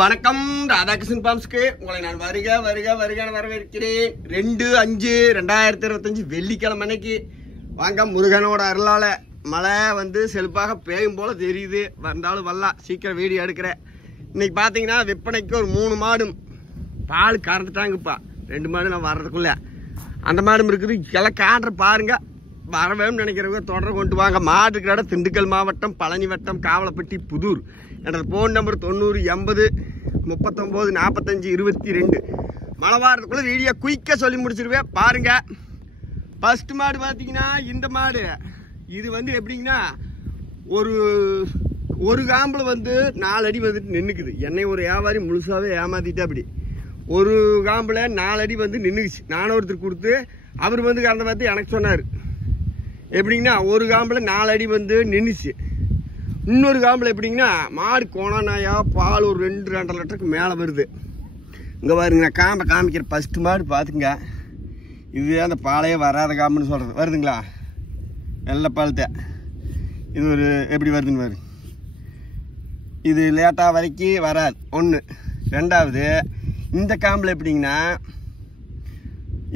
வணக்கம் ராதாகிருஷ்ணன் பாம்ஸ்க்கு உங்களை நான் வருக வரவேற்கிறேன். 2/5/2025 வெள்ளிக்கிழமை அன்னைக்கு வாங்க. முருகனோட அருளால மழை வந்து செழிப்பாக பெய்யும் போல தெரியுது. வந்தாலும் வரலாம், சீக்கிரம் வீடியோ எடுக்கிறேன். இன்னைக்கு பார்த்தீங்கன்னா விற்பனைக்கு ஒரு 3 மாடும் பால் கறந்துட்டாங்கப்பா. 2 மாடு நான் வர்றதுக்குள்ள அந்த மாடும் இருக்குது. எல்லாம் காட்டுற பாருங்க. வர வேணும்னு நினைக்கிறவங்க தொடர்ந்து கொண்டு வாங்க. மாடு இருக்கிற இடம் திண்டுக்கல் மாவட்டம், பழனி வட்டம், காவலப்பட்டி, புதூர். என்னோட ஃபோன் நம்பர் 90 80 39 45 22. மழை வாரத்துக்குள்ள வீடியோ குயிக்காக சொல்லி முடிச்சிருவேன் பாருங்க. ஃபர்ஸ்ட் மாடு பார்த்தீங்கன்னா இந்த மாடு. இது வந்து எப்படிங்கன்னா ஒரு காம்பில் வந்து 4 அடி வந்துட்டு நின்றுக்குது. என்னை ஒரு வியாபாரி முழுசாகவே ஏமாத்திட்டு அப்படி ஒரு காம்பில் 4 அடி வந்து நின்றுக்குச்சு. நானும் ஒருத்தர் கொடுத்து அவர் வந்து கறந்த பார்த்து எனக்கு சொன்னார். எப்படிங்கன்னா ஒரு காம்பில் 4 அடி வந்து நின்றுச்சு. இன்னொரு காம்பில் எப்படிங்கன்னா மாடு கோணானாயா பால் ஒரு 2-2.5 லிட்டருக்கு மேலே வருது. இங்கே பாருங்க, நான் காம்பை காமிக்கிறேன். ஃபஸ்ட்டு மாடு பார்த்துங்க. இது அந்த பாலையே வராத காம்புன்னு சொல்கிறது வருதுங்களா, வெள்ளை பால்த்த. இது ஒரு எப்படி வருதுன்னு பாரு. இது லேட்டாக வரைக்கும் வராது. 1. 2வது இந்த காம்பில் எப்படிங்கன்னா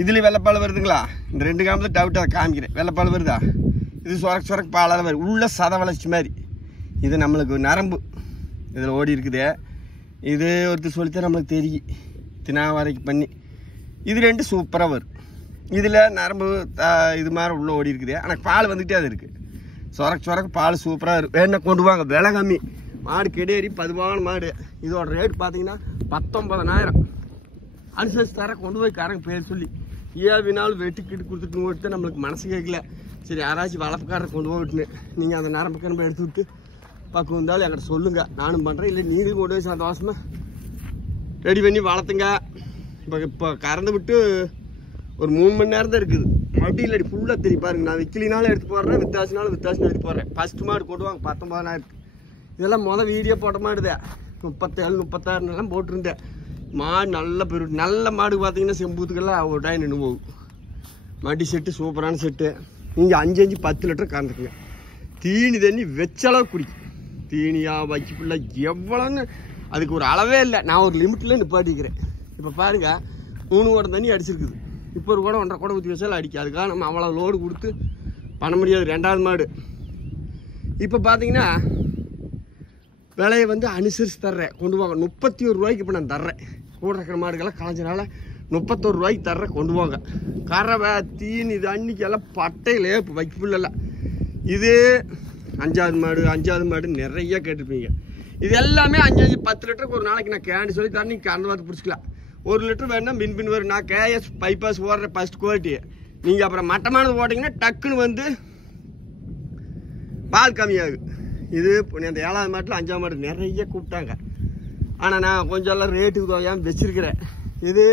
இதுலேயும் வெள்ளைப்பால் வருதுங்களா. இந்த 2 காம்பில் டவுட்டாக அதை காமிக்கிறேன். வெள்ளைப்பால் வருதா, இது சொரக்கு பாலாக வருது. உள்ள சத வளர்ச்சி மாதிரி. இது நம்மளுக்கு நரம்பு இதில் ஓடி இருக்குது. இது ஒருத்தர் சொல்லித்தான் நம்மளுக்கு தெரியும். தினா வரைக்கும் பண்ணி இது 2 சூப்பராக வரும். இதில் நரம்பு இது மாதிரி உள்ளே ஓடி இருக்குது. ஆனால் பால் வந்துகிட்டே அது இருக்குது. சொரக்கு பால் சூப்பராக இருக்கும். வேணா கொண்டு வாங்க. விலை கம்மி. மாடு கெடேரி பதுவான மாடு. இதோட ரேட் பார்த்தீங்கன்னா 19,000. அனுசரிச்சு தர கொண்டு போய் காரங்க பேர் சொல்லி ஏவினாலும் வெட்டிக்கிட்டு கொடுத்துட்டு நம்மளுக்கு மனசு கேட்கல. சரி யாராச்சும் வளர்ப்புக்காரரை கொண்டு போய் விட்டுன்னு நீங்கள் அந்த நரம்பு கரம்பு எடுத்து விட்டு பக்கம் இருந்தாலும் என்கிட்ட சொல்லுங்கள், நானும் பண்ணுறேன். இல்லை நீங்களும் கொண்டு போய் சந்தோஷமாக ரெடி பண்ணி வளர்த்துங்க. இப்போ கறந்து விட்டு ஒரு 3 மணி நேரம் தான் இருக்குது. மறுபடியும் இல்லை ஃபுல்லாக தெரிய பாருங்க. நான் விக்கிலினாலும் எடுத்து போடுறேன், வித்தாசினாலும் எடுத்து போடுறேன். ஃபஸ்ட்டு மாடு கொண்டு வாங்க 19,000. இதெல்லாம் வீடியோ போட்ட மாடுதே 37 36 போட்டிருந்தேன். மாடு நல்ல மாடு பார்த்தீங்கன்னா செம்பூத்துக்கெல்லாம் ஒரு டைம் நின்று போகும். மடி செட்டு சூப்பரான செட்டு. நீங்கள் 5 10 லிட்டர் கறந்துக்குங்க. தீனி தண்ணி வச்சளவு குடிக்கும். தீனியாக வைக்கப்பில்ல எவ்வளோன்னு அதுக்கு ஒரு அளவே இல்லை. நான் ஒரு லிமிட்டில் நிப்பாட்டிக்கிறேன். இப்போ பாருங்கள் 3 குடம் தண்ணி அடிச்சிருக்குது. இப்போ ஒரு குடம் 1.5 குடம் ஊற்றி வச்சாலும் அடிக்கும். அதுக்காக நம்ம அவ்வளோ லோடு கொடுத்து பண்ண முடியாது. 2வது மாடு இப்போ பார்த்தீங்கன்னா விலையை வந்து அனுசரித்து தர்றேன். கொண்டு வாங்க. 31 ரூபாய்க்கு இப்போ நான் தர்றேன். கூட இருக்கிற மாடுகள்லாம் களைஞ்சனால 31 ரூபாய்க்கு தர்றேன். கொண்டு வாங்க. கறவை தீனி இது அன்னைக்கெல்லாம் பட்டையிலே இப்போ வைக்கப்பில்ல. இது 5வது மாடு நிறைய கேட்டுருப்பீங்க. இது எல்லாமே 5 10 லிட்டருக்கு ஒரு நாளைக்கு நான் கேண்டு சொல்லி தண்ணி கறந்து பார்த்து பிடிச்சிக்கலாம். 1 லிட்டர் வேணுன்னா பின் வரும். நான் கேஎஸ் பைபாஸ் ஓடுற ஃபஸ்ட் குவாலிட்டி. நீங்கள் அப்புறம் மட்டமானது ஓட்டிங்கன்னா டக்குன்னு வந்து பால் கம்மியாகும். இது அந்த 7வது மாட்டில் 5வது மாடு நிறைய கூப்பிட்டாங்க. ஆனால் நான் கொஞ்சம் எல்லாம் ரேட்டுக்கு தோயாமல் வச்சிருக்கிறேன். இது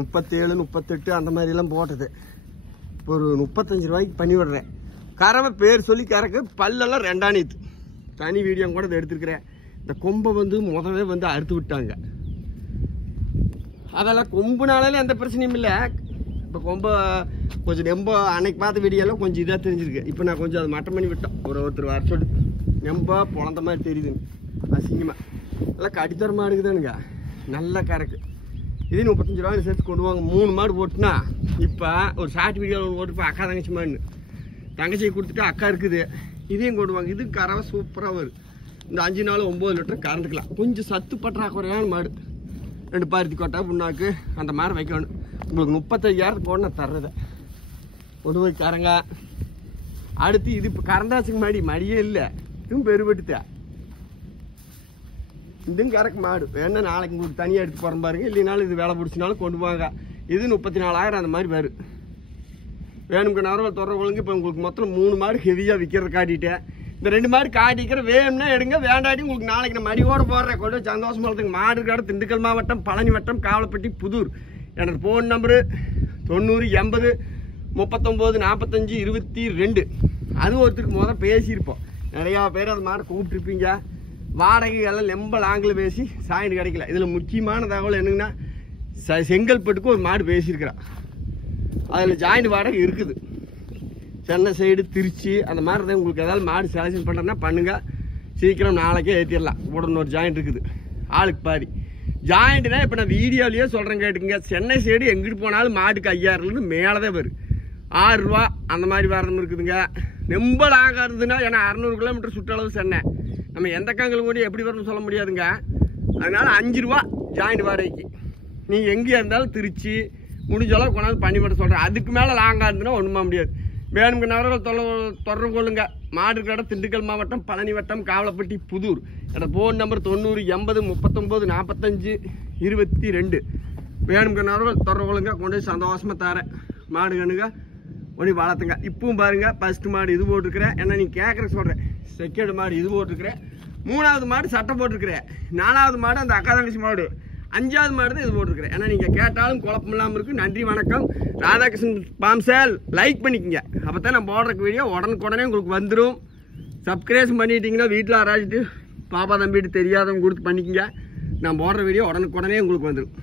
37 38 அந்த மாதிரிலாம் போட்டது. ஒரு 35 ரூபாய்க்கு பண்ணி விடுறேன். கறவை பேர் சொல்லி கறக்கு பல்லெல்லாம் 2 நீத்து. தனி வீடியோ கூட இதை எடுத்துருக்கிறேன். இந்த கொம்பை வந்து முதவே வந்து அறுத்து விட்டாங்க. அதெல்லாம் கொம்புனாலே எந்த பிரச்சனையும் இல்லை. இப்போ கொம்பை கொஞ்சம் நெம்ப அன்னைக்கு பார்த்த வீடியோலாம் கொஞ்சம் இதாக தெரிஞ்சிருக்கு. இப்போ நான் கொஞ்சம் அதை மட்டம் பண்ணி விட்டோம். ஒருத்தர் வர சொல்லி நெம்ப பொழந்த மாதிரி தெரியுதுங்க. அசிங்கமாக நல்லா கடித்தர மாடு இருக்குதானுங்க. நல்ல கறக்கு. இது 35 ரூபாய் சேர்த்து கொண்டு வாங்க. 3 மாடு போட்டுனா இப்போ ஒரு ஷார்ட் வீடியோ போட்டுப்போ அக்கா தங்கச்சி மாடுன்னு தங்கச்சியை கொடுத்துட்டு அக்கா இருக்குது. இதையும் கொண்டு வாங்க. இது கறவை சூப்பராக வரும். இந்த 5 நாள் 9 லிட்டர் கறந்துக்கலாம். கொஞ்சம் சத்து பற்றாக்குறையான மாடு. 2 பருத்தி கொட்டை புண்ணாக்கு அந்த மாதிரி வைக்கணும். உங்களுக்கு 35,000 போட நான் தர்றதை கொண்டு போய் கறங்க. அடுத்து இது இப்போ கறந்தாச்சுக்கு மடியே இல்லை. இதுவும் பெருபட்டுத்தேன். இதுவும் கறக்கு மாடு வேணா நாளைக்கு உங்களுக்கு தனியாக எடுத்து போகிற பாருங்க. இல்லைனாலும் இது வேலை பிடிச்சினாலும் கொண்டு வாங்க. இது 34,000 அந்த மாதிரி வரும். வேணுங்க நரவல் தொடர்புங்க. இப்போ உங்களுக்கு மொத்தம் 3 மாடு ஹெவியாக விற்கிறத காட்டிட்டேன். இந்த 2 மாடு காட்டிக்கிற வேணும்னா எடுங்க, வேண்டாட்டி உங்களுக்கு நாளைக்கு நான் மடியோடு போடுறேன். கொண்டு போய் சந்தோஷமா வளர்த்துங்க. மாடு இருக்கிற திண்டுக்கல் மாவட்டம், பழனி வட்டம், காவலப்பட்டி, புதூர். என்னோட ஃபோன் நம்பரு 90 80 39 45 22. அது ஒருத்தருக்கு பேசியிருப்போம். நிறையா பேர் அந்த மாடை கூப்பிட்டுருப்பீங்க. வாடகை எல்லாம் ரொம்ப லாங்கில் பேசி சாயந்து கிடைக்கல. இதில் முக்கியமான தகவல் என்னங்கன்னா செங்கல்பட்டுக்கு ஒரு மாடு பேசியிருக்கிறான். அதில் ஜாயிண்ட் வாடகை இருக்குது. சென்னை சைடு திருச்சி அந்த மாதிரி தான் உங்களுக்கு ஏதாவது மாடு செலக்ஷன் பண்ணுறேன்னா பண்ணுங்கள். சீக்கிரம் நாளைக்கே ஏற்றிடலாம். உடனே ஒரு ஜாயிண்ட் இருக்குது. ஆளுக்கு பாதி. ஜாயிண்ட்னா இப்போ நான் வீடியோலேயே சொல்கிறேன் கேட்டுங்க. சென்னை சைடு எங்கிட்டு போனாலும் மாட்டுக்கு 5000 மேலே தான் வரும். 6 ரூபா அந்த மாதிரி வரதும் இருக்குதுங்க. ரொம்ப லாங்காக இருந்ததுன்னா ஏன்னா 600 கிலோமீட்டர் சுற்றளவு சென்னை, நம்ம எந்த காங்களும் கூட எப்படி வரணும்னு சொல்ல முடியாதுங்க. அதனால 5 ரூபா ஜாயிண்ட் வாடகைக்கு. நீங்கள் எங்கேயா இருந்தாலும் திருச்சி முடிஞ்ச அளவு கொண்டாந்து பண்ணி மட்டும் சொல்கிறேன். அதுக்கு மேலே லாங்காக இருந்துன்னா ஒன்றுமா முடியாது. வேணுங்க நபர்கள் தொடர்பு கொள்ளுங்க. மாடு கடை திண்டுக்கல் மாவட்டம், பழனி வட்டம், காவலப்பட்டி, புதூர். என்னோட ஃபோன் நம்பர் 90 80 39 45 22. வேணுங்க நபர்கள் தொடர்பு கொள்ளுங்க. கொண்டு போய் சந்தோஷமாக தரேன். மாடு கண்ணுங்க ஒன்று வளர்த்துங்க. இப்பவும் பாருங்க, ஃபர்ஸ்ட் மாடு இது போட்டுருக்கிறேன். ஏன்னா நீ கேட்குற சொல்கிறேன். செகண்ட் மாடு இது போட்டுருக்கிறேன். 3வது மாடு சட்டை போட்டிருக்கிறேன். 4வது மாடு அந்த அக்கா தங்கச்சி மாடு. 5வது மாடு தான் இது போட்டிருக்கிறேன். ஏன்னா நீங்கள் கேட்டாலும் குழப்பம் இல்லாமல் இருக்குது. நன்றி வணக்கம். ராதாகிருஷ்ணன் ஃபார்ம் சேல் லைக் பண்ணிக்கங்க. அப்போ தான் நான் போடுற வீடியோ உடனுக்குடனே உங்களுக்கு வந்துடும். சப்ஸ்கிரைப் பண்ணிட்டீங்கன்னா வீட்டில் ஆராய்ச்சிட்டு பாப்பா தம்பிட்டு தெரியாதவங்க கொடுத்து பண்ணிக்கங்க. நான் போடுற வீடியோ உடனுக்குடனே உங்களுக்கு வந்துடும்.